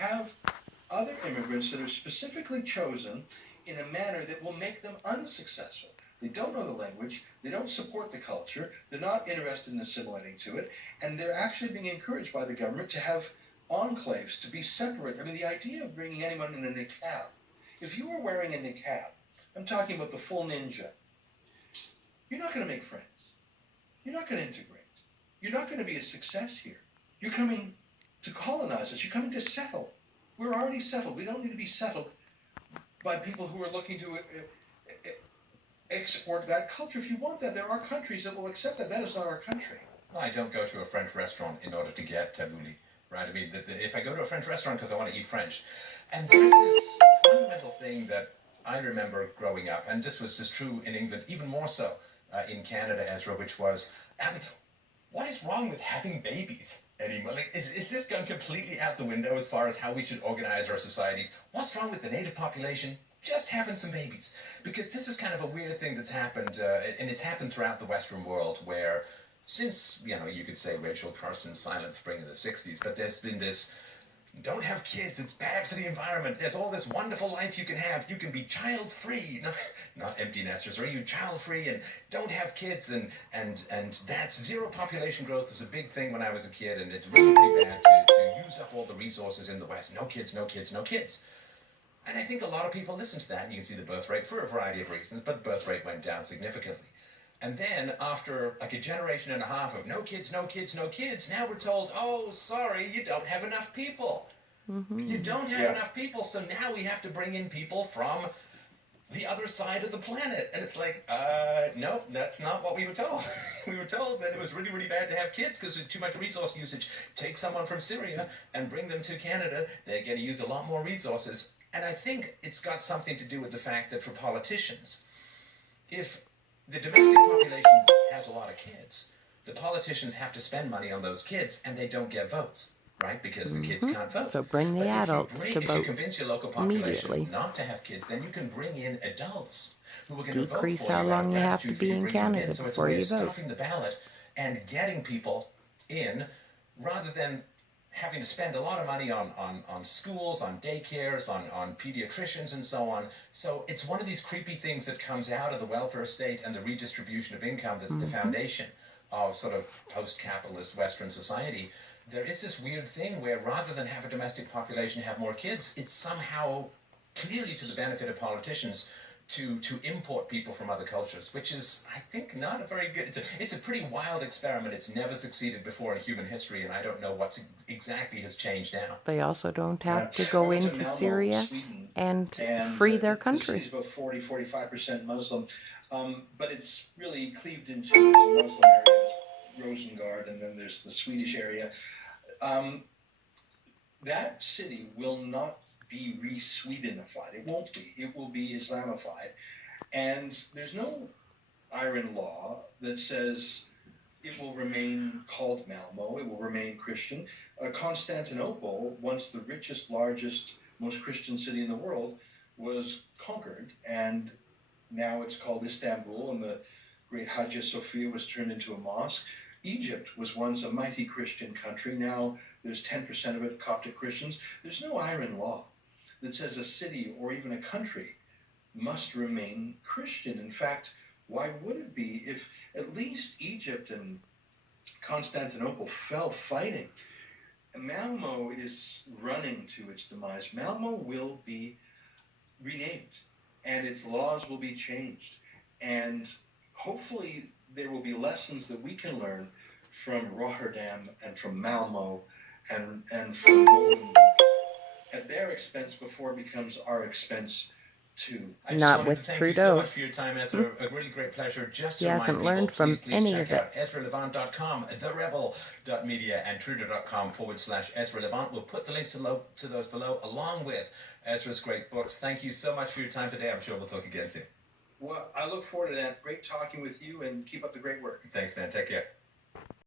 have other immigrants that are specifically chosen in a manner that will make them unsuccessful. They don't know the language, they don't support the culture, they're not interested in assimilating to it, and they're actually being encouraged by the government to have enclaves, to be separate. I mean, the idea of bringing anyone in a niqab, if you were wearing a niqab, I'm talking about the full ninja, you're not going to make friends. You're not going to integrate. You're not going to be a success here. You're coming to colonize us. You're coming to settle. We're already settled. We don't need to be settled by people who are looking to export that culture. If you want that, there are countries that will accept that. That is not our country. I don't go to a French restaurant in order to get tabbouleh, right? I mean, if I go to a French restaurant because I want to eat French, and there's this fundamental thing that I remember growing up, and this was just true in England, even more so in Canada, Ezra, which was, I mean, what is wrong with having babies anymore? Like, is this gone completely out the window as far as how we should organize our societies? What's wrong with the native population just having some babies? Because this is kind of a weird thing that's happened, and it's happened throughout the Western world, where since, you could say Rachel Carson's Silent Spring in the 60s, but there's been this, don't have kids, it's bad for the environment, there's all this wonderful life you can be child-free, not empty nesters, are you child-free, and don't have kids, and that zero population growth was a big thing when I was a kid, and it's really, really bad to use up all the resources in the West, no kids, no kids, no kids. And I think a lot of people listened to that, and you can see the birth rate for a variety of reasons, but birth rate went down significantly. And then, after like a generation and a half of no kids, no kids, no kids, now we're told, oh, sorry, you don't have enough people. You don't have enough people, so now we have to bring in people from the other side of the planet. And it's like, nope, that's not what we were told. We were told that it was really, really bad to have kids because of too much resource usage. Take someone from Syria and bring them to Canada. They're going to use a lot more resources. And I think it's got something to do with the fact that for politicians, if the domestic population has a lot of kids, the politicians have to spend money on those kids, and they don't get votes, right? Because the kids can't vote. So bring the adults to vote if you convince your local population immediately. not to have kids, then you can bring in adults who are going to vote for you. Decrease how long you have to be in Canada before you vote. So it's stuffing the ballot and getting people in, rather than having to spend a lot of money on schools, on daycares, on pediatricians, and so on. So it's one of these creepy things that comes out of the welfare state and the redistribution of income that's the foundation of sort of post-capitalist Western society. There is this weird thing where rather than have a domestic population have more kids, it's somehow clearly to the benefit of politicians to import people from other cultures, which is, I think, not a very good... It's a pretty wild experiment. It's never succeeded before in human history, and I don't know what exactly has changed now. They also don't have to go into Syria and free their country. The city's about 40-45% Muslim, but it's really cleaved into the Muslim area, Rosengard, and then there's the Swedish area. That city will not be re-Swedenified. It won't be. It will be Islamified. And there's no iron law that says it will remain called Malmo, it will remain Christian. Constantinople, once the richest, largest, most Christian city in the world, was conquered, and now it's called Istanbul, and the great Hagia Sophia was turned into a mosque. Egypt was once a mighty Christian country. Now there's 10% of it Coptic Christians. There's no iron law that says a city or even a country must remain Christian. In fact, why would it be if at least Egypt and Constantinople fell fighting? Malmo is running to its demise. Malmo will be renamed, and its laws will be changed. And hopefully there will be lessons that we can learn from Rotterdam and from Malmo and from Molenbeek at their expense before it becomes our expense too. Not with Trudeau. Thank you so much for your time. It's a really great pleasure. Just to he hasn't learned from any of it. Check out EzraLevant.com, TheRebel.media, and Trudeau.com/Ezra Levant. We'll put the links to those below, along with Ezra's great books. Thank you so much for your time today. I'm sure we'll talk again soon. Well, I look forward to that. Great talking with you, and keep up the great work. Thanks, man. Take care.